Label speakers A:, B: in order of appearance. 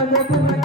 A: Thank you.